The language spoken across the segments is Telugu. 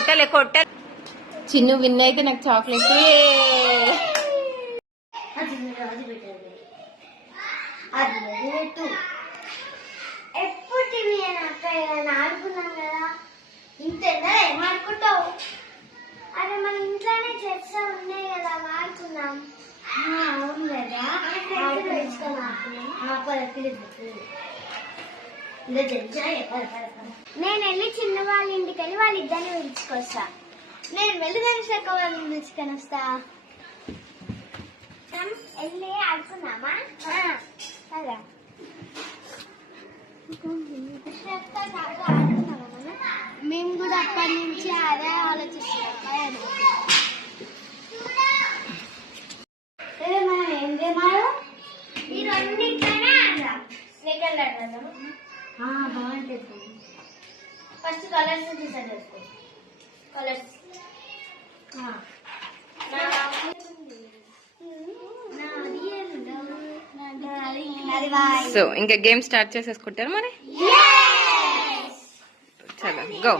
కొట్టలే చిన్ను విన్ అయితే నాకు చాక్లెట్. ఎప్పుడు ఆడుకున్నాం కదా, ఇంతేనా ఏమాడుకుంటావు? అరే మన ఇంట్లోనే చెట్స్ ఉన్నాయి కదా, ఆడుకున్నాం. అవును కదా, నేను వెళ్ళి చిన్న వాళ్ళ ఇంటికి వెళ్ళి వాళ్ళిద్దరిని పిలుచుకొస్తా. నేను వెళ్ళి తెలిసాక వాళ్ళని పిలుచుకొని వస్తా. వెళ్ళి ఆడుకున్నామా? అలా మేము కూడా అప్పటి నుంచి అదే ఆలోచిస్తున్నాం. మనం ఏం చేయమాడు, ఈ రెండింటిలోనే ఆడదాం. సెకండ్ ఆడదాం. బాగుంటుంది. ఫస్ట్ కలర్స్ డిసైడ్ చేసుకో. కలర్స్ సో ఇంకా గేమ్ స్టార్ట్ చేసేసుకుంటారు మరి. చలో గో.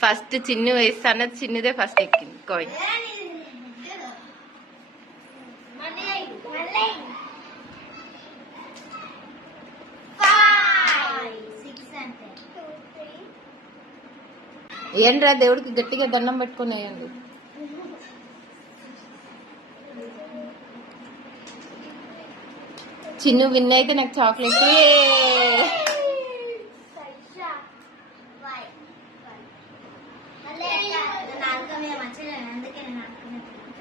ఫస్ట్ చిన్ను వేస్తా అన్నది చిన్నదే ఫస్ట్ ఎక్కింది కాయిన్. ఏంట్రా దేవుడికి గట్టిగా దండం పెట్టుకుని వేయండి. చిన్ను విన్ అయితే నాకు చాక్లెట్.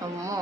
అమ్మో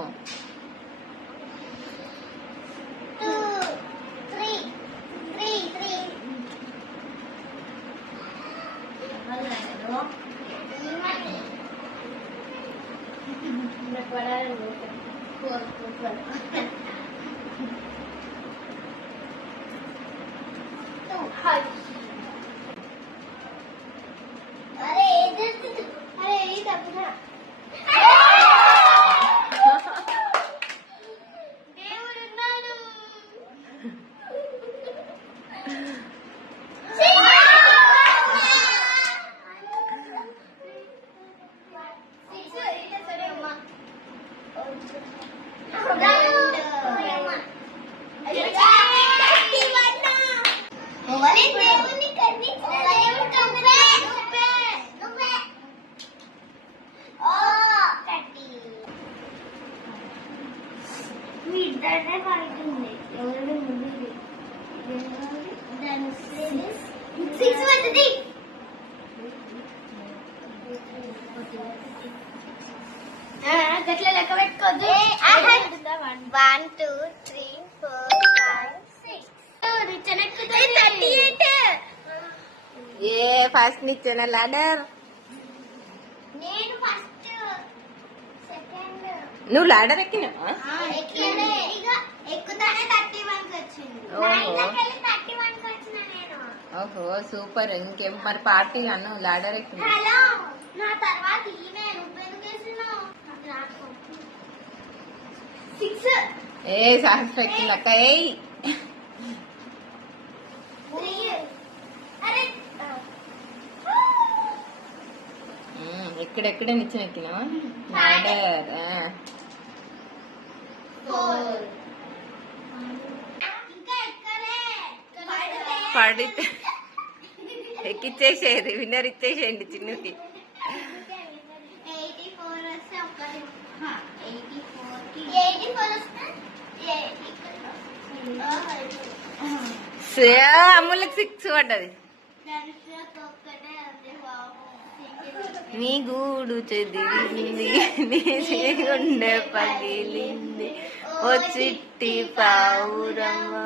గట్ల లెక్క పెట్టుకోద్దు. 1 2 3 4 5 6 ఏ ఫస్ట్ నిచ్చిన లాడర్. నేను ఫస్ట్ సెకండ్. నువ్వు లాడర్ ఎక్కినా ఎక్కుతానే 31కి వచ్చింది. 31కి వచ్చిన నేను. ఓహో సూపర్. ఇంకేం మరి పార్టీ అన్న లాడర్ ఎక్కినా. హలో నా తర్వాత ఈమె నువ్వెందుకు వేసినావు? 6 ఏ సాహస్ ఎక్కిందక్క. ఏయ్ ఎక్కడెక్కడ నిచ్చిన ఎక్కినావా లాడర్? పడితే ఎక్కిచ్చేసేది. విన్నర్ ఇచ్చేసేయండి చిన్నకి. అమ్ములకి 6 పడ్డది. నీ గూడు చెదిరింది, నీ గుండె పగిలింది, ఓ చిట్టి పావురమ్మా.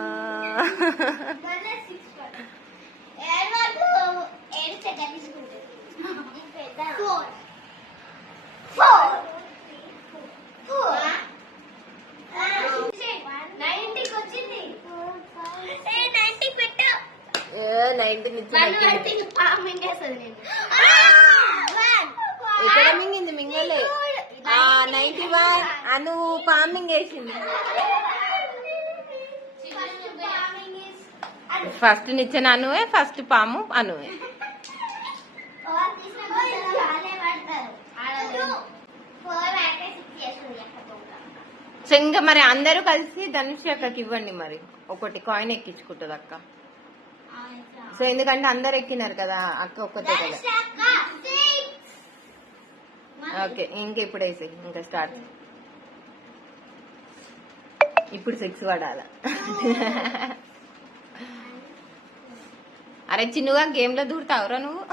నైన్త్ నుంచి నేను ఎక్కడ మింగింది? మింగలే. 91 అను పామింగ్ వేసింది. ఫస్ట్ నిచ్చెన అనువే, ఫస్ట్ పాము అనువే. సో ఇంకా మరి అందరూ కలిసి ధనుష్ అక్కకి ఇవ్వండి. మరి ఒకటి కాయిన్ ఎక్కించుకుంటుంది అక్క. సో ఎందుకంటే అందరు ఎక్కినారు కదా, అక్క ఒక్కతే కదా. ఓకే, ఇంక ఇప్పుడు వేసి ఇంకా స్టార్ట్. ఇప్పుడు 6 పడాల. అరే చిన్నగా గేమ్ లో దూరుతావురా నువ్వు.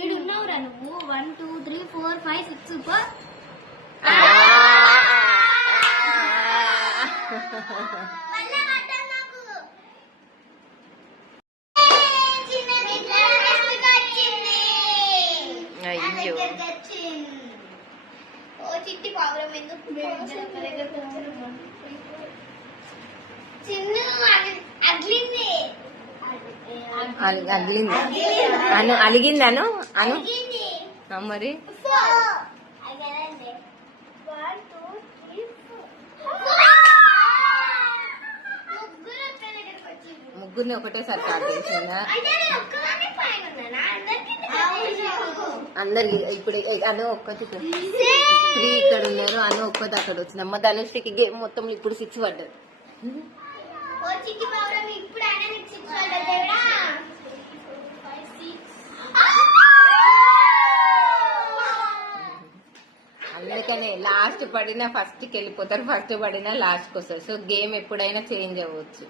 ఏడున్నావురా నువ్వు? 1 2 3 4 5 6 సూపర్. అయ్యో చిట్టి పావురం ఎందుకు అగిలింది అను, అలిగిందను అను మరి. ముగ్గురిని ఒకటేసారి స్టార్ట్ చేసిందా? అందరికి ఇప్పుడు అను ఒక్కటి 3 ఇక్కడ ఉన్నారు, అను ఒక్కటి అక్కడ వచ్చింది. అమ్మ ధనుష్కి గేమ్ మొత్తం ఇప్పుడు 6 పడ్డది. అందుకనే లాస్ట్ పడినా ఫస్ట్కి వెళ్ళిపోతారు, ఫస్ట్ పడినా లాస్ట్కి వస్తారు. సో గేమ్ ఎప్పుడైనా చేంజ్ అవ్వచ్చు.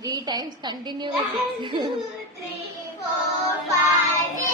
Three times continue. 2 3 4 5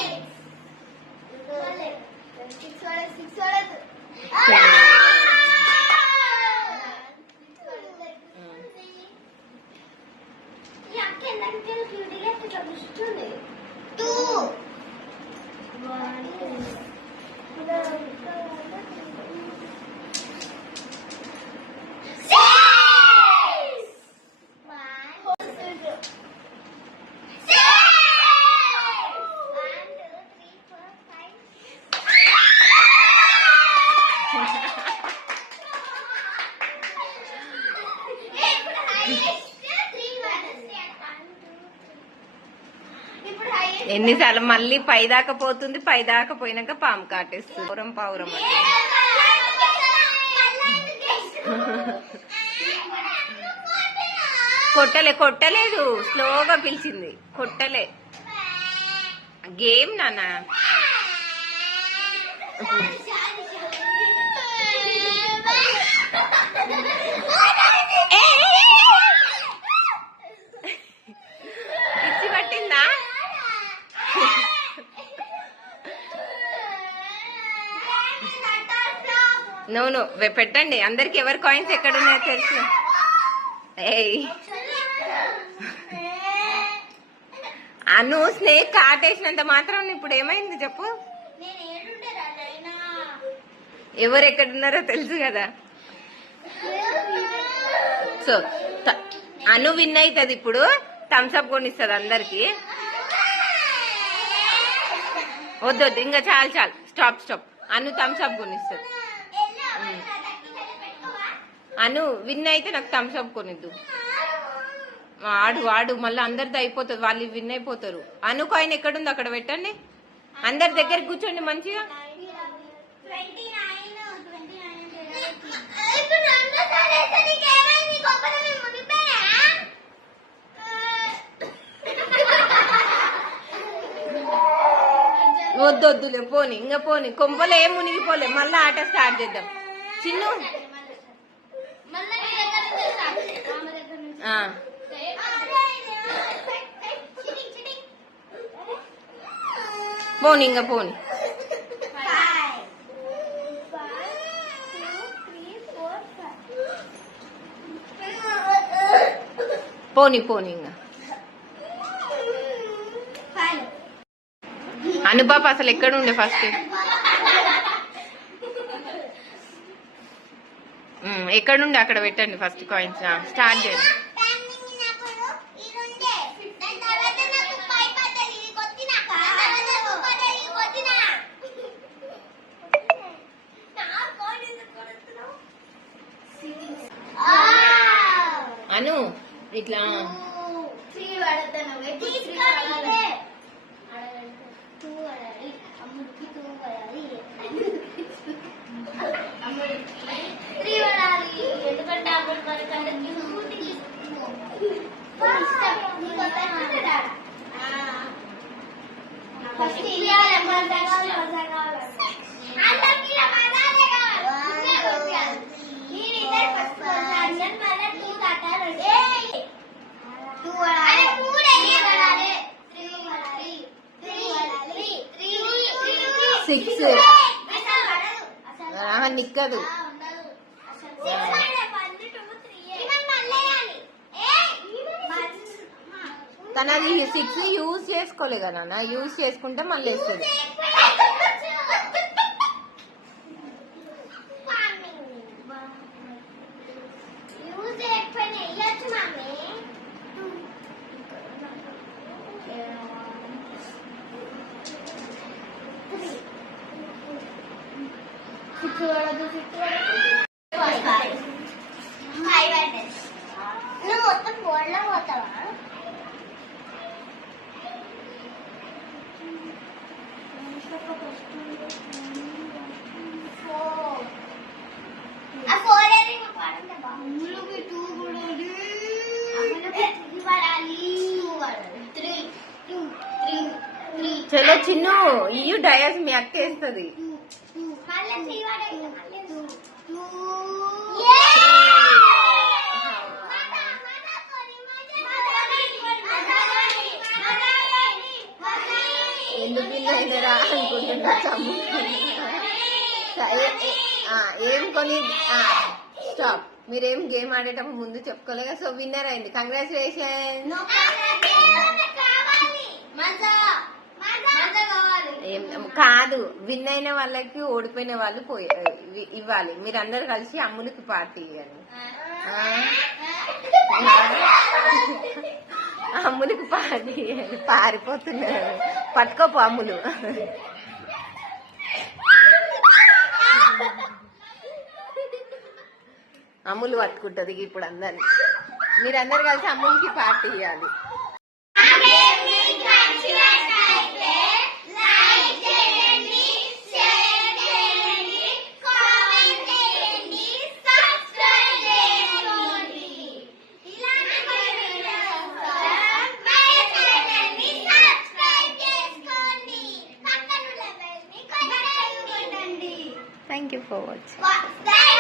ఎన్నిసార్లు మళ్ళీ పై దాకా పోతుంది, పై దాకా పోయినాక పాము కాటేస్తుంది. పౌరం పావురం కొట్టలేదు, స్లోగా పిలిచింది, కొట్టలే. గేమ్ నాన్న. పిచ్చి పట్టిందా? నువ్వు పెట్టండి అందరికి, ఎవరి కాయిన్స్ ఎక్కడున్నాయో తెలుసు. ఏయ్ అను స్నేక్ కాటేసినంత మాత్రం ఇప్పుడు ఏమైంది చెప్పు? ఎవరు ఎక్కడున్నారో తెలుసు కదా. సో అను విన్ అవుతుంది. ఇప్పుడు థమ్స్అప్ కొనిస్తుంది అందరికి. వద్దొద్దు ఇంకా చాలు, స్టాప్. అను థమ్స్అప్ కొనిస్తుంది. అను విన్ అయితే నాకు థమ్స్అప్ కొనిద్దు. ఆడు మళ్ళీ అందరిది అయిపోతుంది, వాళ్ళు విన్ అయిపోతారు. అను కాయిన్ ఎక్కడుంది అక్కడ పెట్టండి, అందరి దగ్గర కూర్చోండి మంచిగా. వద్దులే పోని, ఇంకా పోని. కొంపలు ఏం మునిగిపోలే, మళ్ళీ ఆట స్టార్ట్ చేద్దాం. చిన్ను పోని, ఇంకా పోని. పోని పోని ఇంకా. అనుపాప అసలు ఎక్కడుండే ఫస్ట్? ఎక్కడుండే అక్కడ పెట్టండి ఫస్ట్ కాయిన్స్. స్టార్ట్ చేయండి. అను ఇట్లా సిక్స్ నిక్కదు. కానీ అది 6 యూజ్ చేసుకోలే కదా, యూజ్ చేసుకుంటే మళ్ళీ వేస్తుంది. నువ్వు మొత్తం బోర్డులో పోతావా? చలో చిన్ను ఇయ్యు డయాస్ మీ అక్క వేస్తుంది. ఎందుకు అయినరా అనుకుంటున్నా. ఏం కొని స్టాప్. మీరేం గేమ్ ఆడేటప్పుడు ముందు చెప్పుకోలేగా. సో విన్నర్ అయింది. కంగ్రాచులేషన్. కాదు, విన్ అయిన వాళ్ళకి ఓడిపోయిన వాళ్ళు ఇవ్వాలి. మీరందరూ కలిసి అమ్ములకి పార్టీ ఇవ్వండి. అమ్ములకి పార్టీ ఇవ్వండి. పారిపోతున్నారు. పట్టుకోపో అమ్ములు. అమ్ములు పట్టుకుంటది ఇప్పుడు అందరిని. మీరందరు కలిసి అమ్ములకి పార్టీ ఇవ్వాలి. Thank you for watching.